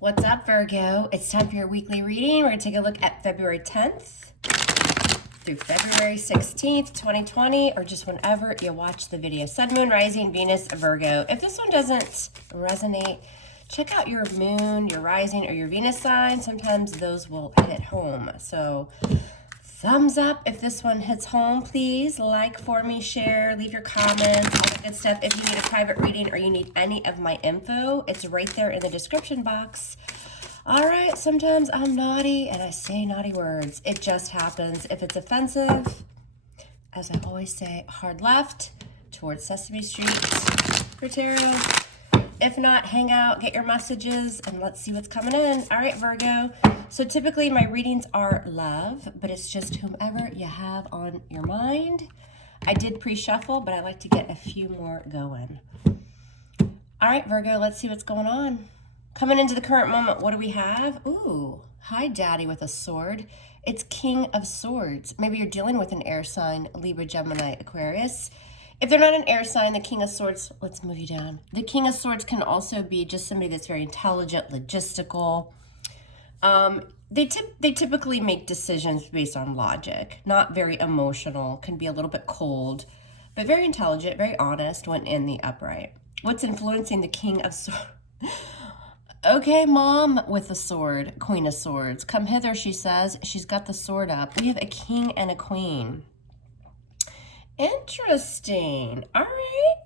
What's up, Virgo? It's time for your weekly reading. We're going to take a look at February 10th through February 16th, 2020, or just whenever you watch the video. Sun, Moon, Rising, Venus, Virgo. If this one doesn't resonate, check out your Moon, your Rising, or your Venus sign. Sometimes those will hit home. So thumbs up if this one hits home, please. Like for me, share, leave your comments, all the good stuff. If you need a private reading or you need any of my info, it's right there in the description box. All right, sometimes I'm naughty and I say naughty words. It just happens. If it's offensive, as I always say, hard left towards Sesame Street for tarot. If not, hang out, get your messages, and let's see what's coming in. All right, Virgo. So typically my readings are love, but it's just whomever you have on your mind. I did pre-shuffle, but I like to get a few more going. All right, Virgo, let's see what's going on. Coming into the current moment, what do we have? Ooh, hi, Daddy with a sword. It's King of Swords. Maybe you're dealing with an air sign, Libra, Gemini, Aquarius. If they're not an air sign, the King of Swords, let's move you down. The King of Swords can also be just somebody that's very intelligent, logistical. They typically make decisions based on logic, not very emotional, can be a little bit cold, but very intelligent, very honest when in the upright. What's influencing the King of Swords? Okay, Mom with the sword, Queen of Swords. Come hither, she says. She's got the sword up. We have a king and a queen. Interesting. All right.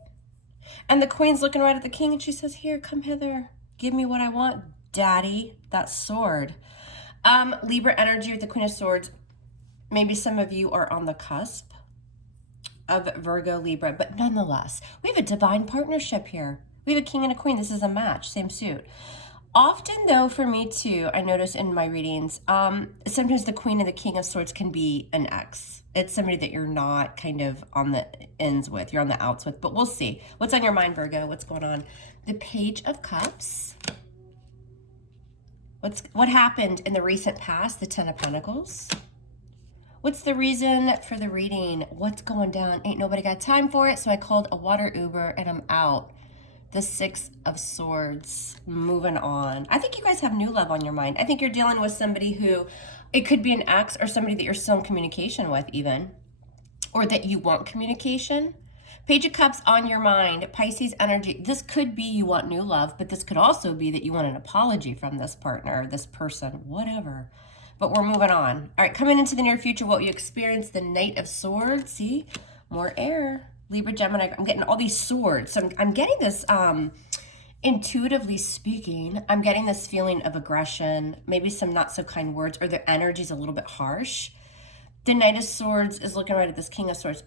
And the queen's looking right at the king and she says, here, come hither. Give me what I want, Daddy. That sword. Libra energy with the Queen of Swords. Maybe some of you are on the cusp of Virgo, Libra, but nonetheless, we have a divine partnership here. We have a king and a queen. This is a match, same suit. Often, though, for me too, I notice in my readings, sometimes the Queen and the King of Swords can be an ex. It's somebody that you're not kind of on the ends with, you're on the outs with, but we'll see. What's on your mind, Virgo? What's going on? The Page of Cups. What happened in the recent past? The Ten of Pentacles. What's the reason for the reading? What's going down? Ain't nobody got time for it, so I called a water Uber and I'm out. The Six of Swords, moving on. I think you guys have new love on your mind. I think you're dealing with somebody who, it could be an ex or somebody that you're still in communication with even, or that you want communication. Page of Cups on your mind, Pisces energy. This could be you want new love, but this could also be that you want an apology from this partner, this person, whatever. But we're moving on. All right, coming into the near future, what you experience, the Knight of Swords. See, more air. Libra, Gemini, I'm getting all these swords. So I'm getting this, intuitively speaking, I'm getting this feeling of aggression, maybe some not so kind words, or the energy's a little bit harsh. The Knight of Swords is looking right at this King of Swords.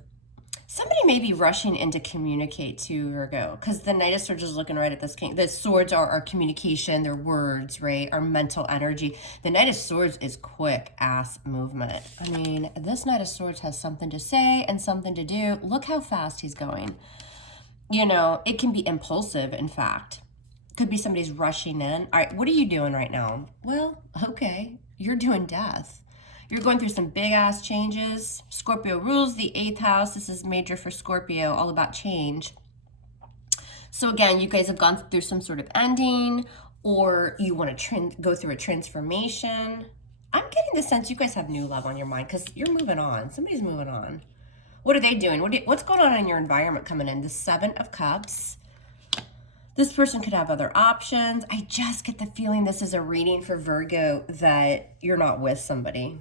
Somebody may be rushing in to communicate to Virgo, because the Knight of Swords is looking right at this King. The swords are our communication, their words, right? Our mental energy. The Knight of Swords is quick ass movement. I mean, this Knight of Swords has something to say and something to do. Look how fast he's going. You know, it can be impulsive, in fact. Could be somebody's rushing in. All right, what are you doing right now? Well, okay, you're doing death. You're going through some big ass changes. Scorpio rules the 8th house. This is major for Scorpio, all about change. So again, you guys have gone through some sort of ending, or you want to go through a transformation. I'm getting the sense you guys have new love on your mind because you're moving on. Somebody's moving on. What are they doing? What's going on in your environment coming in? The Seven of Cups. This person could have other options. I just get the feeling this is a reading for Virgo that you're not with somebody.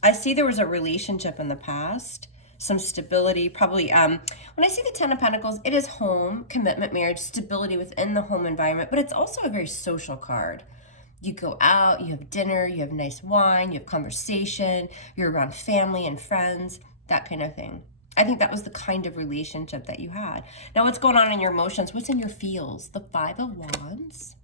I see there was a relationship in the past, some stability, probably, when I see the Ten of Pentacles, it is home, commitment, marriage, stability within the home environment, but it's also a very social card. You go out, you have dinner, you have nice wine, you have conversation, you're around family and friends, that kind of thing. I think that was the kind of relationship that you had. Now, what's going on in your emotions? What's in your feels? The Five of Wands.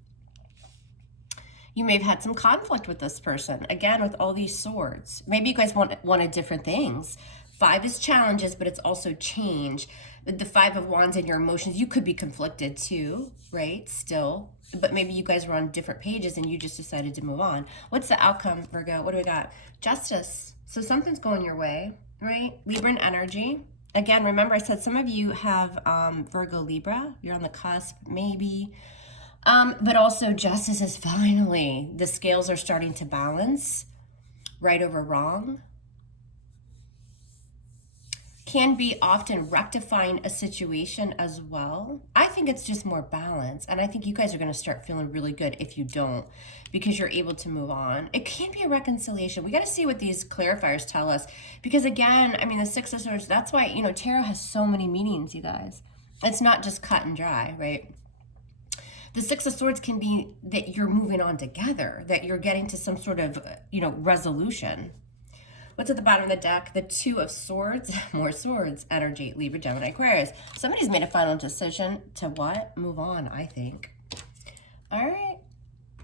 You may have had some conflict with this person. Again, with all these swords. Maybe you guys wanted different things. Five is challenges, but it's also change. The Five of Wands and your emotions, you could be conflicted too, right? Still. But maybe you guys were on different pages and you just decided to move on. What's the outcome, Virgo? What do we got? Justice. So something's going your way, right? Libran energy. Again, remember I said some of you have Virgo, Libra. You're on the cusp, maybe. But also justice is finally, the scales are starting to balance. Right over wrong can be often rectifying a situation as well. I think it's just more balance. And I think you guys are going to start feeling really good if you don't, because you're able to move on. It can be a reconciliation. We got to see what these clarifiers tell us. Because again, I mean, the Six of Swords, that's why, you know, tarot has so many meanings, you guys. It's not just cut and dry, right? The Six of Swords can be that you're moving on together, that you're getting to some sort of, you know, resolution. What's at the bottom of the deck? The Two of Swords, more swords, energy, Libra, Gemini, Aquarius. Somebody's made a final decision to what? Move on, I think. All right.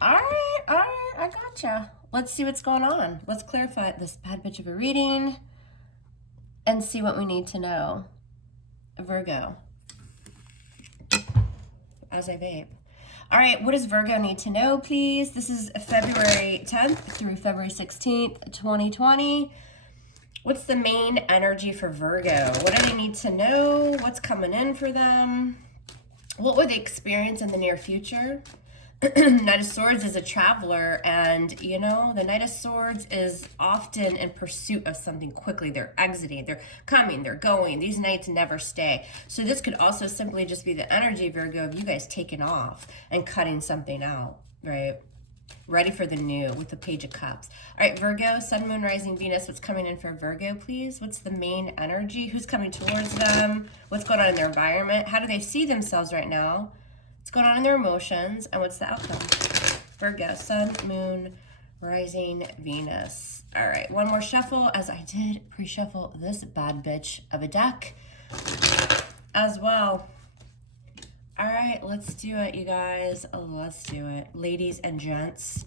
I gotcha. Let's see what's going on. Let's clarify this bad bitch of a reading and see what we need to know. Virgo. As I vape. All right, what does Virgo need to know, please? This is February 10th through February 16th, 2020. What's the main energy for Virgo? What do they need to know? What's coming in for them? What will they experience in the near future? Knight of Swords is a traveler, and you know, the Knight of Swords is often in pursuit of something quickly. They're exiting, they're coming, they're going. These knights never stay. So this could also simply just be the energy, Virgo, of you guys taking off and cutting something out, right? Ready for the new with the Page of Cups. All right, Virgo, Sun, Moon, Rising, Venus. What's coming in for Virgo, please? What's the main energy? Who's coming towards them? What's going on in their environment? How do they see themselves right now? What's going on in their emotions? And what's the outcome? Virgo, Sun, Moon, Rising, Venus. All right, one more shuffle as I did pre-shuffle this bad bitch of a deck as well. All right, let's do it, you guys. Let's do it. Ladies and gents.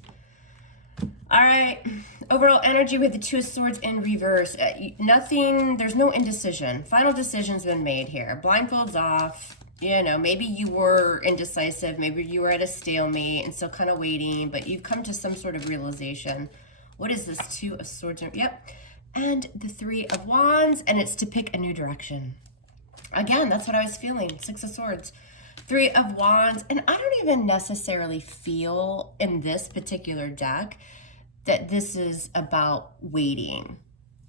All right, overall energy with the Two of Swords in reverse. Nothing, there's no indecision. Final decision's been made here. Blindfolds off. You know, maybe you were indecisive. Maybe you were at a stalemate and still kind of waiting, but you've come to some sort of realization. What is this? Two of Swords. Yep. And the Three of Wands, and it's to pick a new direction. Again, that's what I was feeling. Six of Swords. Three of Wands, and I don't even necessarily feel in this particular deck that this is about waiting.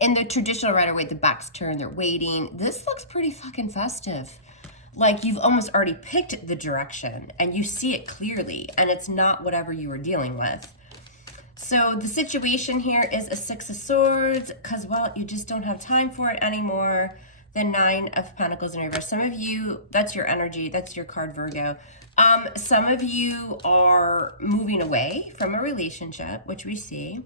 In the traditional Rider-Waite, the back's turned, they're waiting. This looks pretty fucking festive. Like you've almost already picked the direction and you see it clearly, and it's not whatever you were dealing with. So the situation here is a Six of Swords because, well, you just don't have time for it anymore. The Nine of Pentacles in reverse. Some of you, that's your energy. That's your card, Virgo. Some of you are moving away from a relationship, which we see.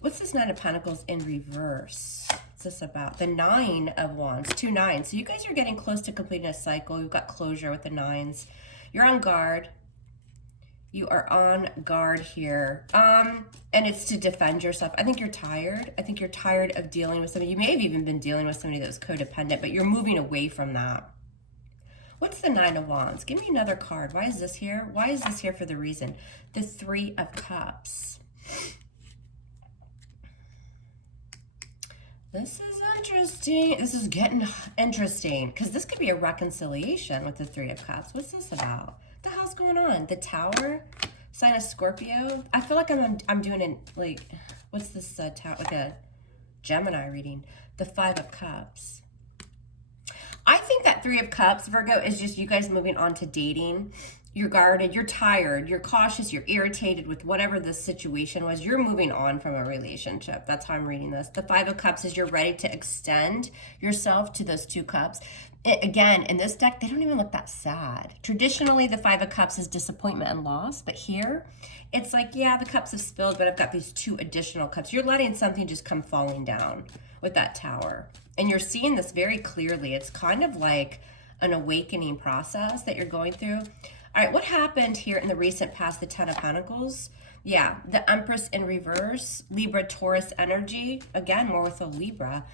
What's this Nine of Pentacles in reverse? What's this about? The Nine of Wands, 2 nines. So you guys are getting close to completing a cycle. You've got closure with the nines. You're on guard. You are on guard here. And it's to defend yourself. I think you're tired. I think you're tired of dealing with somebody. You may have even been dealing with somebody that was codependent, but you're moving away from that. What's the Nine of Wands? Give me another card. Why is this here? Why is this here for the reason? The Three of Cups. This is interesting. This is getting interesting because this could be a reconciliation with the Three of Cups. What's this about? What the hell's going on? The Tower, sign of Scorpio. I feel like I'm doing an, like, what's this tower, like a Gemini reading? The Five of Cups. I think that Three of Cups, Virgo, is just you guys moving on to dating. You're guarded, you're tired, you're cautious, you're irritated with whatever the situation was. You're moving on from a relationship. That's how I'm reading this. The Five of Cups is you're ready to extend yourself to those two cups. Again, in this deck, they don't even look that sad. Traditionally, the Five of Cups is disappointment and loss, but here, it's like, yeah, the cups have spilled, but I've got these two additional cups. You're letting something just come falling down with that Tower. And you're seeing this very clearly. It's kind of like an awakening process that you're going through. All right, what happened here in the recent past, the Ten of Pentacles? Yeah, the Empress in reverse, Libra, Taurus energy. Again, more with a Libra.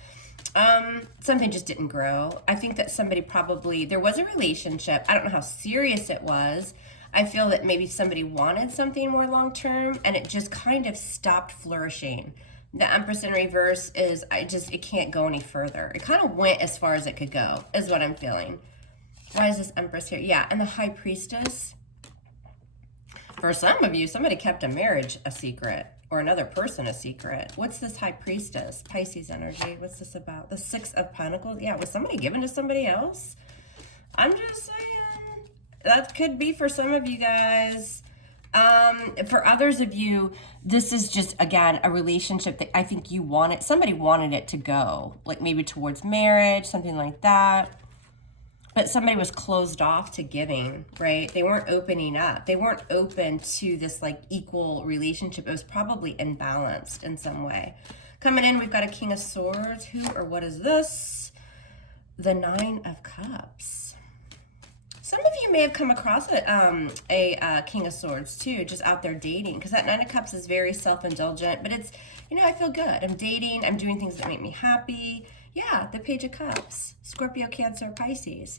Something just didn't grow. I think that somebody probably, there was a relationship. I don't know how serious it was. I feel that maybe somebody wanted something more long-term and it just kind of stopped flourishing. The Empress in reverse is, it can't go any further. It kind of went as far as it could go, is what I'm feeling. Why is this Empress here? Yeah, and the High Priestess. for some of you, somebody kept a marriage a secret or another person a secret. What's this High Priestess? Pisces energy. What's this about? The Six of Pentacles. Yeah, was somebody given to somebody else? I'm just saying. That could be for some of you guys. For others of you, this is just, again, a relationship that I think you wanted. Somebody wanted it to go. Like maybe towards marriage, something like that. But somebody was closed off to giving, right? They weren't opening up. They weren't open to this like equal relationship. It was probably imbalanced in some way. Coming in, we've got a King of Swords. Who or what is this? The Nine of Cups. Some of you may have come across a King of Swords too, just out there dating. Because that Nine of Cups is very self-indulgent. But it's, you know, I feel good. I'm dating. I'm doing things that make me happy. Yeah, the Page of Cups, Scorpio, Cancer, Pisces.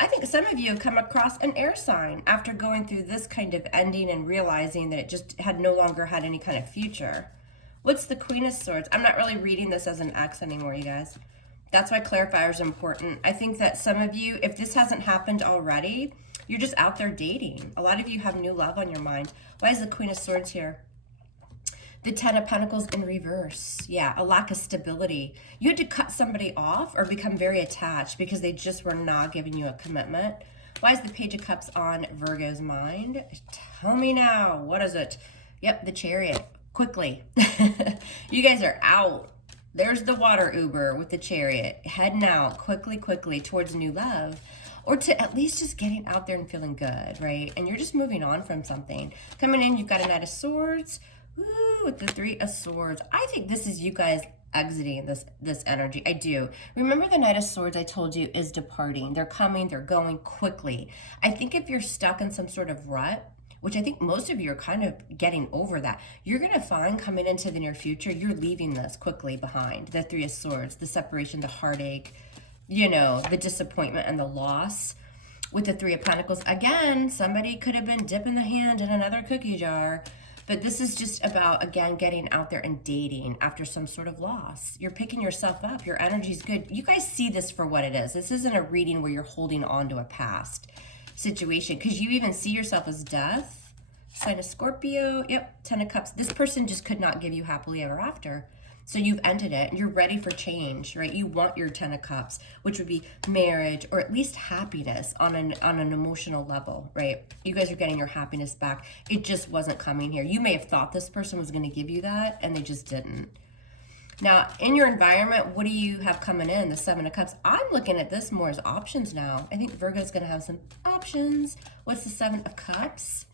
I think some of you have come across an air sign after going through this kind of ending and realizing that it just had no longer had any kind of future. What's the Queen of Swords? I'm not really reading this as an X anymore, you guys. That's why clarifier is important. I think that some of you, if this hasn't happened already, you're just out there dating. A lot of you have new love on your mind. Why is the Queen of Swords here? The Ten of Pentacles in reverse. Yeah, a lack of stability. You had to cut somebody off or become very attached because they just were not giving you a commitment. Why is the Page of Cups on Virgo's mind? Tell me now. What is it? Yep, the Chariot. Quickly. You guys are out. There's the water Uber with the Chariot. Heading out quickly, quickly towards new love. Or to at least just getting out there and feeling good, right? And you're just moving on from something. Coming in, you've got a Knight of Swords. Ooh, with the Three of Swords. I think this is you guys exiting this energy. I do. Remember the Knight of Swords I told you is departing. They're coming, they're going quickly. I think if you're stuck in some sort of rut, which I think most of you are kind of getting over that, you're going to find coming into the near future, you're leaving this quickly behind. The Three of Swords, the separation, the heartache, you know, the disappointment and the loss. With the Three of Pentacles, again, somebody could have been dipping the hand in another cookie jar. But this is just about, again, getting out there and dating after some sort of loss. You're picking yourself up. Your energy's good. You guys see this for what it is. This isn't a reading where you're holding on to a past situation because you even see yourself as death. Sign of Scorpio. Yep, Ten of Cups. This person just could not give you happily ever after. So you've ended it. You're ready for change, right? You want your Ten of Cups, which would be marriage or at least happiness on an emotional level, right? You guys are getting your happiness back. It just wasn't coming here. You may have thought this person was going to give you that, and they just didn't. Now, in your environment, what do you have coming in? The Seven of Cups. I'm looking at this more as options now. I think Virgo's going to have some options. What's the Seven of Cups?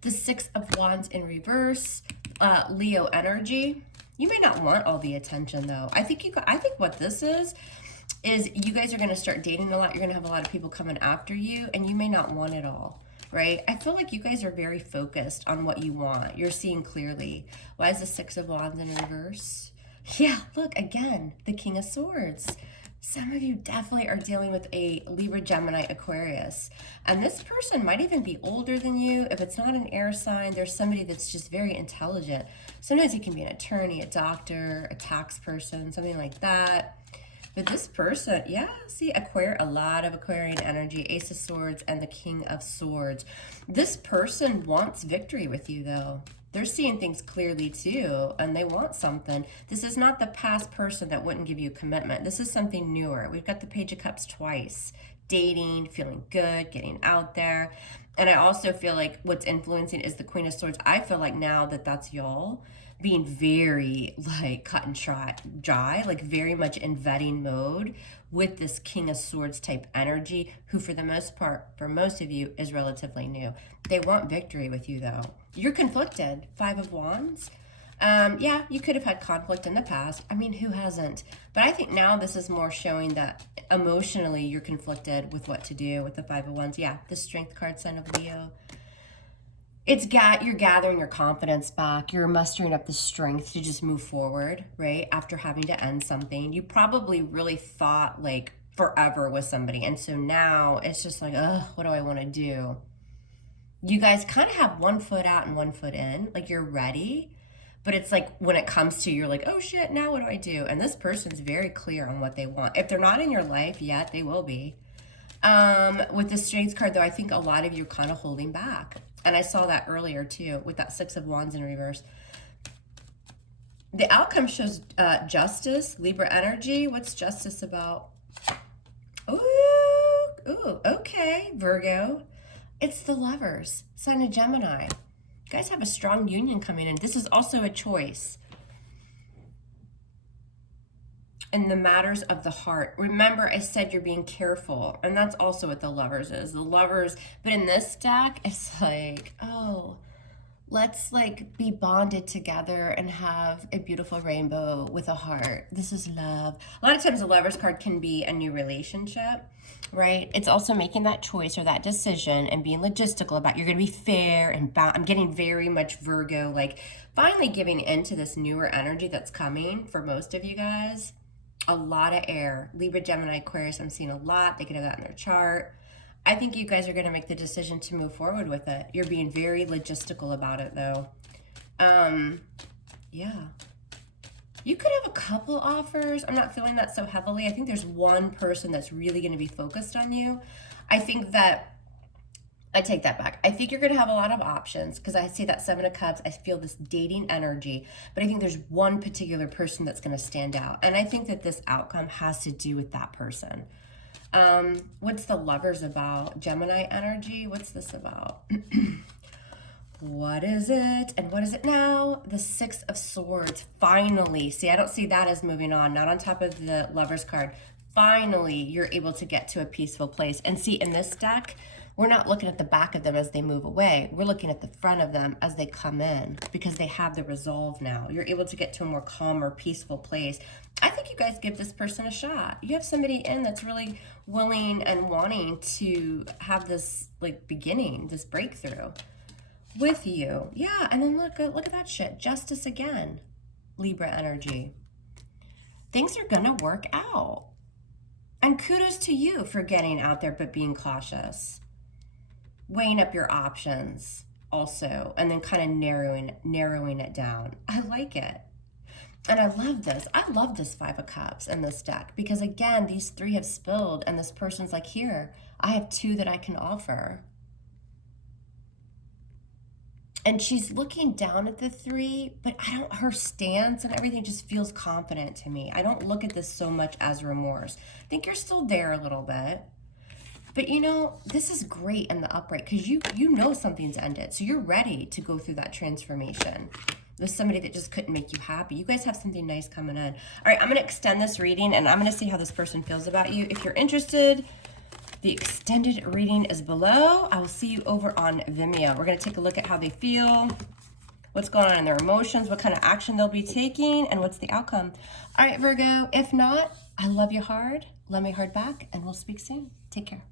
The Six of Wands in reverse. Leo energy. You may not want all the attention though. I think what this is you guys are going to start dating a lot. You're going to have a lot of people coming after you and you may not want it all, right? I feel like you guys are very focused on what you want. You're seeing clearly. Why is the Six of Wands in reverse? Yeah, look, again, the King of Swords. Some of you definitely are dealing with a Libra, Gemini, Aquarius. And this person might even be older than you. If it's not an air sign, there's somebody that's just very intelligent. Sometimes you can be an attorney, a doctor, a tax person, something like that. But this person, yeah, see, a lot of Aquarian energy, Ace of Swords and the King of Swords. This person wants victory with you, though. They're seeing things clearly too, and they want something. This is not the past person that wouldn't give you a commitment. This is something newer. We've got the Page of Cups twice. Dating, feeling good, getting out there. And I also feel like what's influencing is the Queen of Swords. I feel like now that that's y'all being very like cut and dry, like very much in vetting mode with this King of Swords type energy, who for the most part, for most of you, is relatively new. They want victory with you though. You're conflicted. Five of Wands. Yeah, you could have had conflict in the past. I mean, who hasn't? But I think now this is more showing that emotionally you're conflicted with what to do with the Five of Wands. Yeah, the Strength card, sign of Leo. You're gathering your confidence back. You're mustering up the strength to just move forward, right? After having to end something. You probably really thought like forever with somebody. And so now it's just like, ugh, what do I want to do? You guys kind of have one foot out and one foot in. Like you're ready. But it's like when it comes to you're like, oh shit, now what do I do? And this person's very clear on what they want. If they're not in your life yet, they will be. With the Strength card, though, I think a lot of you are kind of holding back. And I saw that earlier too with that Six of Wands in reverse. The outcome shows justice, Libra energy. What's justice about? Ooh, okay, Virgo. It's the Lovers, sign of Gemini. You guys have a strong union coming in. This is also a choice. In the matters of the heart. Remember, I said you're being careful, and that's also what the Lovers is. The Lovers, but in this deck, it's like, oh, let's like be bonded together and have a beautiful rainbow with a heart. This is love. A lot of times the Lovers card can be a new relationship, right? It's also making that choice or that decision and being logistical about you're going to be fair and I'm getting very much Virgo, like finally giving into this newer energy that's coming for most of you guys. A lot of air. Libra, Gemini, Aquarius, I'm seeing a lot. They could have that in their chart. I think you guys are going to make the decision to move forward with it. You're being very logistical about it, though. Yeah. You could have a couple offers. I'm not feeling that so heavily. I think there's one person that's really going to be focused on you. I think that, I take that back. I think you're going to have a lot of options because I see that Seven of Cups. I feel this dating energy, but I think there's one particular person that's going to stand out. And I think that this outcome has to do with that person. What's the Lovers about? Gemini energy. What's this about? What is it? And what is it now? The Six of Swords. Finally. See, I don't see that as moving on. Not on top of the Lovers card. Finally, you're able to get to a peaceful place. And see, in this deck, we're not looking at the back of them as they move away. We're looking at the front of them as they come in because they have the resolve now. You're able to get to a more calmer, peaceful place. I think you guys give this person a shot. You have somebody in that's really willing and wanting to have this like beginning, this breakthrough with you. Yeah, and then look at that shit. Justice again. Libra energy. Things are gonna work out. And kudos to you for getting out there but being cautious. Weighing up your options also, and then kind of narrowing it down. I like it. And I love this. I love this Five of Cups in this deck because, again, these three have spilled and this person's like, here, I have two that I can offer. And she's looking down at the three, but her stance and everything just feels confident to me. I don't look at this so much as remorse. I think you're still there a little bit. But you know, this is great in the upright because you know something's ended. So you're ready to go through that transformation. There's somebody that just couldn't make you happy. You guys have something nice coming in. All right, I'm going to extend this reading and I'm going to see how this person feels about you. If you're interested, the extended reading is below. I will see you over on Vimeo. We're going to take a look at how they feel, what's going on in their emotions, what kind of action they'll be taking, and what's the outcome. All right, Virgo, if not, I love you hard. Love me hard back, and we'll speak soon. Take care.